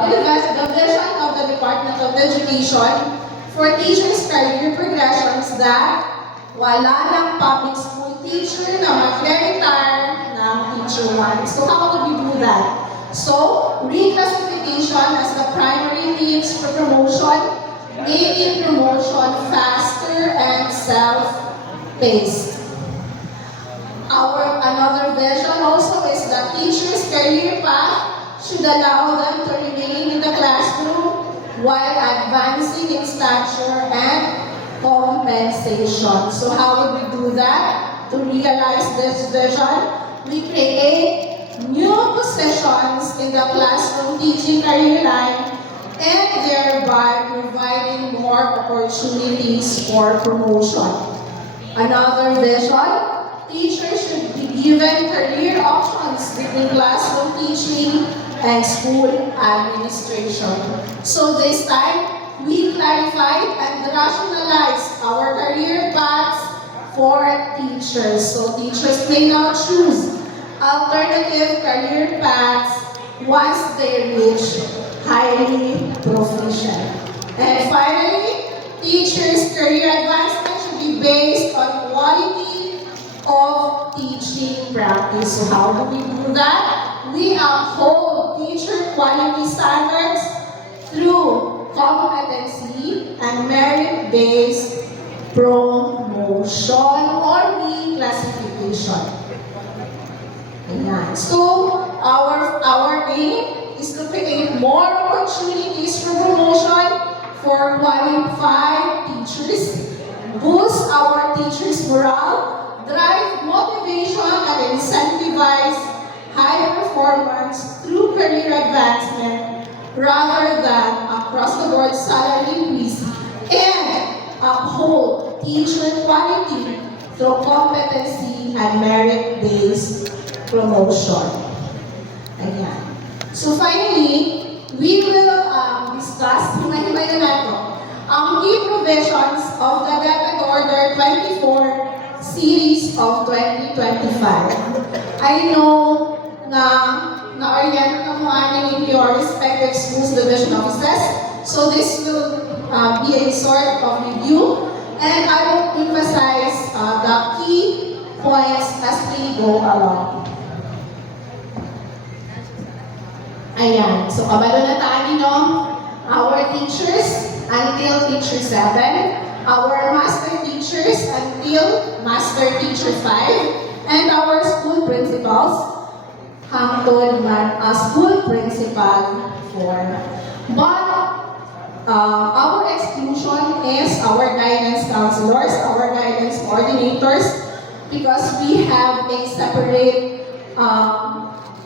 The vision of the Department of Education for teachers' career progressions that wala ng public school teacher na mag-retire ng teacher 1. So how would we do that? So, reclassification as the primary means for promotion, making promotion faster and self-paced. Another vision also is that teachers' career path should allow them to remain in the classroom while advancing in stature and compensation. So how would we do that? To realize this vision, we create new positions in the classroom teaching career line and thereby providing more opportunities for promotion. Another vision, teachers should be given career options between classroom teaching and school administration. So this time, we clarified and rationalized our career paths for teachers. So teachers may now choose alternative career paths once they reach highly proficient. And finally, teachers' career advancement should be based on quality of teaching practice. So how do we do that? We uphold teacher quality standards through competency and merit-based promotion or reclassification. Ayan. So, our aim is to create more opportunities for promotion for qualified teachers, boost our teachers' morale, drive motivation, and incentivize high performance through career advancement rather than across-the-board salary increase, and uphold teacher quality through competency and merit-based promotion. Ayan. So finally, we will discuss himay-himay na nato ang key provisions of the DepEd Order 24 Series of 2025. I know na na-orient na mo in your respective schools division offices. So this will be a sort of review, and I will emphasize the key points as we go along. Ayan. So, kabalo na tayo, no? Our teachers until teacher 7, our master teachers until master teacher 5, and our school principals hangtod school principal 4. But our exclusion is our guidance counselors, our guidance coordinators, because we have a separate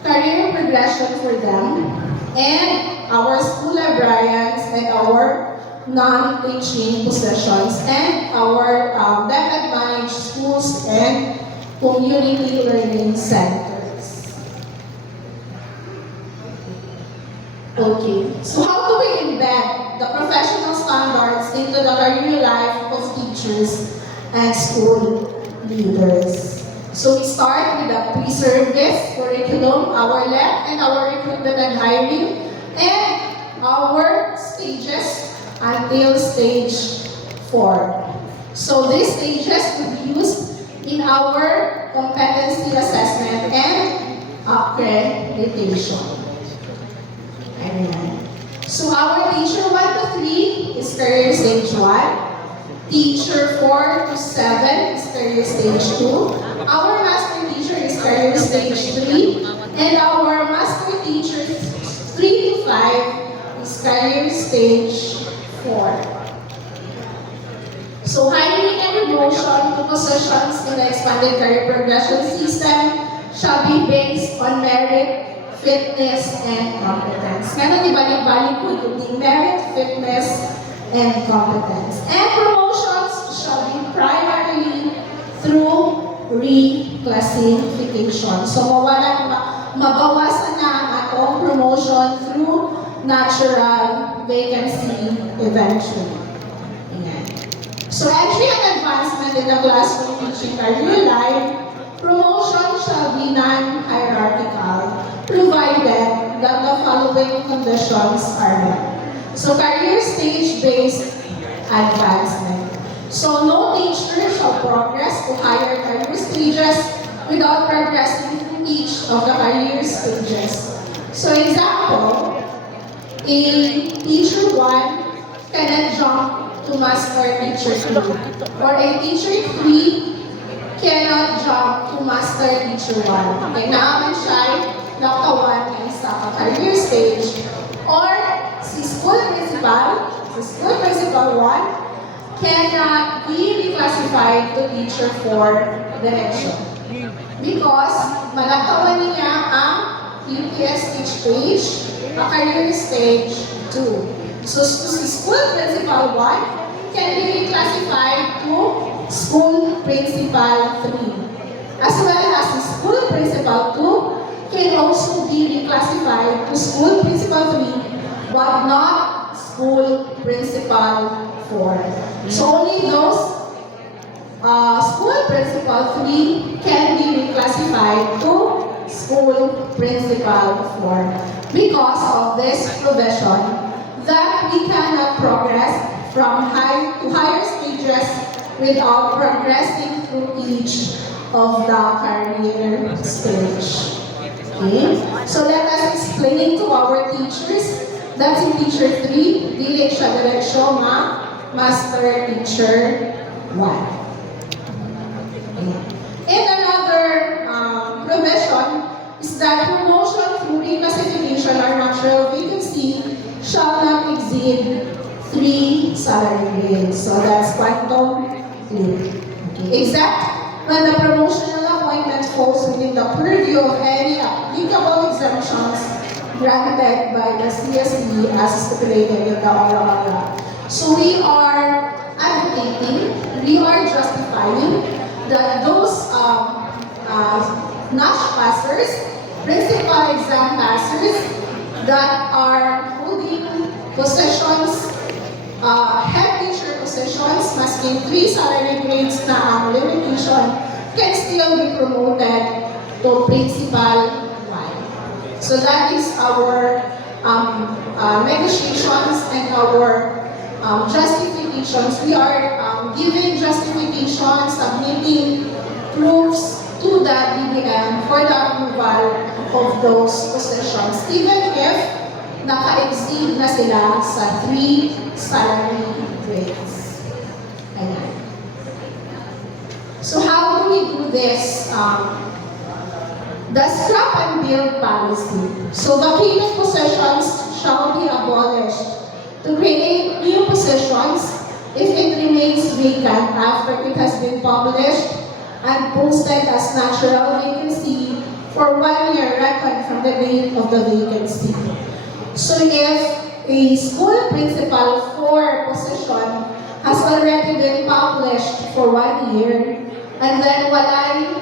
career progression for them, and our school librarians and our non-teaching positions, and our DepEd managed schools and community learning centers. Okay, so how do we embed the professional standards into the career life of teachers and school leaders? So we start with the pre-service curriculum, our LEP, and our recruitment and hiring, and our stages until stage 4. So these stages will be used in our competency assessment and accreditation. Ayan. So our teacher 1 to 3 is career stage 1. Teacher 4 to 7 is career stage 2. Our master teacher is career stage 3. And our master teacher 3 to 5 is career stage 4. So hiring and promotion to positions in the expanded career progression system shall be based on merit, fitness, and competence. Ngayon, ibalik-balik po yung merit, fitness, and competence. And promotions shall be primarily through reclassification. So mabawasan na ang atong promotion through natural vacancy eventually. Ayan. So entry and advancement in the classroom teaching career line, promotion shall be non-hierarchical provided that the following conditions are met. So career stage-based advancement. So no teacher shall progress to higher career stages without progressing through each of the career stages. So example, a teacher 1 cannot jump to master teacher 2, or a teacher 3 cannot jump to master teacher 1. Okay, naaman siya nakawan na isa ka career stage, or si school principal 1 cannot be reclassified to teacher 4 direction. Because malakawan niya ang PPS stage, a career stage 2. So si school principal 1 can be reclassified to school principal 3. As well as the school principal 2 can also be reclassified to school principal 3 but not school principal 4. So only those school principal 3 can be reclassified to school principal 4 because of this provision that we cannot progress from higher stages without progressing through each of the career stage. Okay? So let us explain to our teachers. That's in teacher 3, dili siya diretsyo nga master teacher 1. Okay. And another provision is that promotion through reclassification or natural vacancy shall not exceed 3 salary grades. So that's quantum clear. Okay. Except when the promotional appointment falls within the purview of any applicable exemptions granted by the CSE as stipulated in the ORA. So we are advocating, we are justifying that those NASH passers, principal exam passers that are holding positions, head teacher positions, masking 3 salary grades na ang limitation, can still be promoted to principal 1. So that is our negotiations and our justifications. We are giving justifications, submitting proofs to the DBM for the approval of those positions, even if naka-exceed na sila sa 3 salary grades. Ayan. So how do we do this? The scrap and build policy. So vacated positions shall be abolished to create new positions if it remains vacant after it has been published and posted as natural vacancy for 1 year reckoned from the date of the vacancy. So if a school principal 4 position has already been published for 1 year and then walay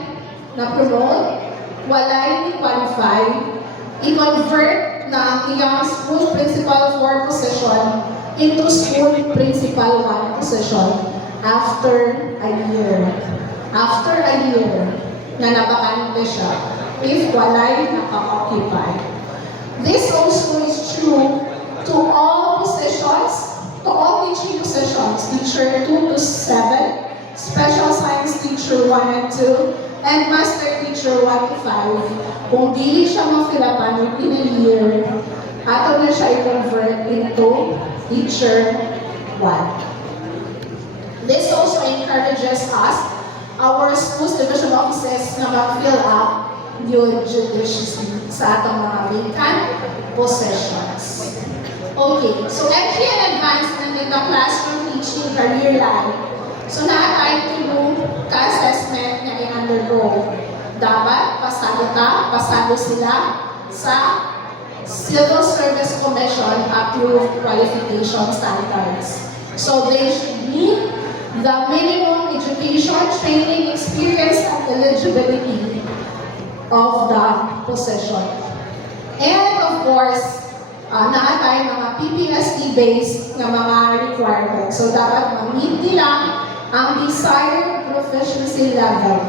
na-promote, walay ni-qualify, i-convert na ang iyang school principal 4 position into school principal 1 position after a year. After a year na nabakante siya, if walay naka-occupy. This also is true to all positions, to all teaching positions, teacher 2 to 7, special science teacher 1 and 2, and master teacher 1 to 5. Kung dili siya mafilapan within a year, ato na siya i-convert into teacher 1. This also encourages us, our schools division offices, na mag-fill up yun judiciously sa atong mga vacant possessions. Okay, so entry and advancement in the classroom teaching career line. So na-type to ka-assessment na i-undergo. Dapat pasado sila sa Civil Service Commission approved qualification standards. So they should meet the minimum education, training, experience, and eligibility of the position. And of course, naatay mga PPST-based na mga requirements. So dapat ma-meet nila ang desired proficiency level.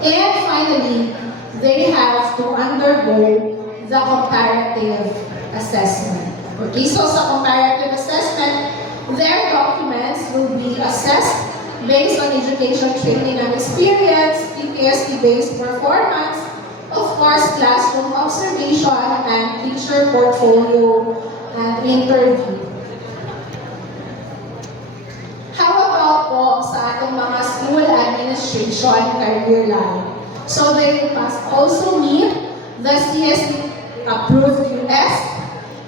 And finally, they have to undergo the comparative assessment. Okay, so sa comparative assessment, their documents will be assessed based on education, training, and experience, PPST-based performance, of course, classroom observation, and teacher portfolio and interview. How about po sa atong mga school administration career line? So they must also meet the CSE approved US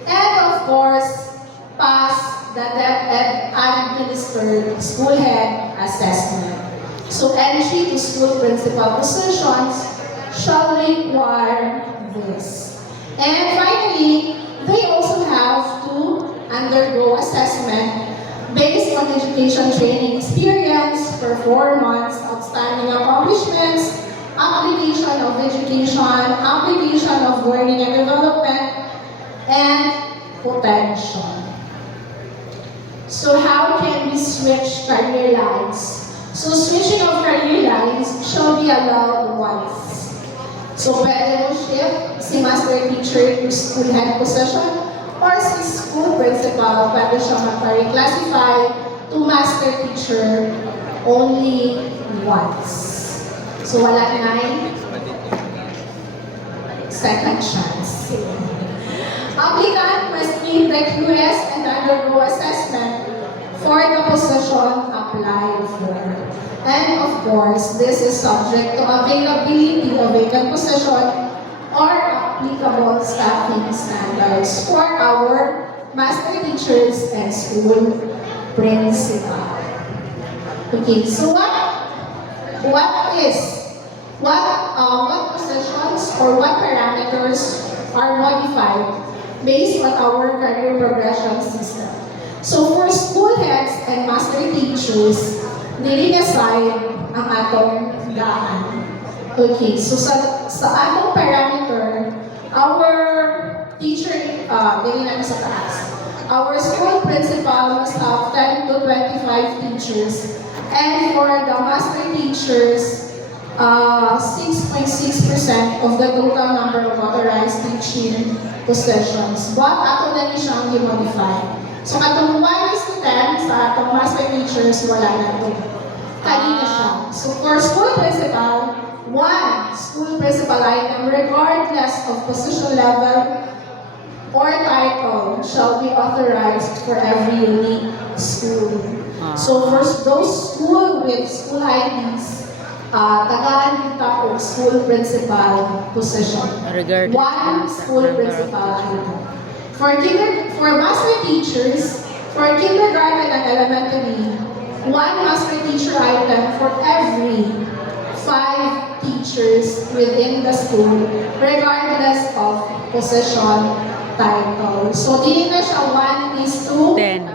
and of course pass the DepEd administered school head assessment. So entry to school principal positions shall require this. And finally, they also have to undergo assessment based on education, training, experience, performance, outstanding accomplishments, application of education, application of learning and development, and potential. So how can we switch career lines? So switching of career lines shall be allowed once. So pwede mo shift si master teacher to school head position or si school principal, pwede siya mag-reclassify to master teacher only once. So wala na second chance. Applicant must meet the QS and undergo assessment for the position applied for. And of course, this is subject to availability of vacant position or applicable staffing standards for our master teachers and school principal. Okay, so what positions or what parameters are modified based on our career progression system? So for school heads and master teachers, nilin-aside ang atong daan. Okay, so sa atong parameter, our teacher, dili na sa taas. Our school principal must have 10 to 25 teachers. And for the master teachers, 6.6% of the total number of authorized teaching positions. But ato na ni siyang i-modify. So katong 1:10 sa atong master teachers, wala na ito. Kanina siya. So for school principal, 1 school principal item regardless of position level or title shall be authorized for every unique school. So for those school with school IDs, tagaan kita o school principal position. One school principal item. For master teachers, for kindergarten and elementary, 1 master teacher item for every 5 teachers within the school, regardless of position title. So, dili na siya 1:10.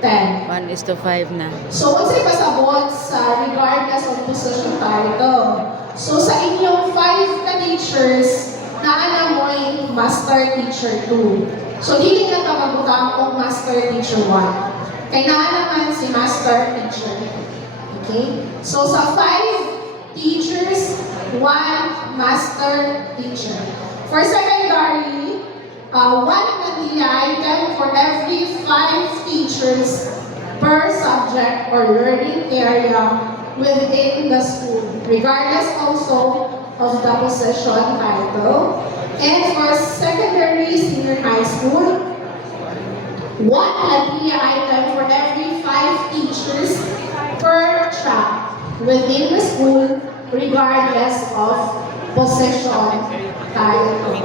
1:5 na. So, what's yung pasabot sa regardless of position title? So, sa inyong 5 ka-teachers, naana mo'y master teacher 2. So, dili na ito magbutang o master teacher 1. Kaya naman si master teacher. Okay? So, sa 5 teachers, 1 master teacher. For secondary, 1 Manila item for every 5 teachers per subject or learning area within the school, regardless also of the position title. And for secondary, senior high school, 1 Latia item for every 5 teachers per track within the school, regardless of position title.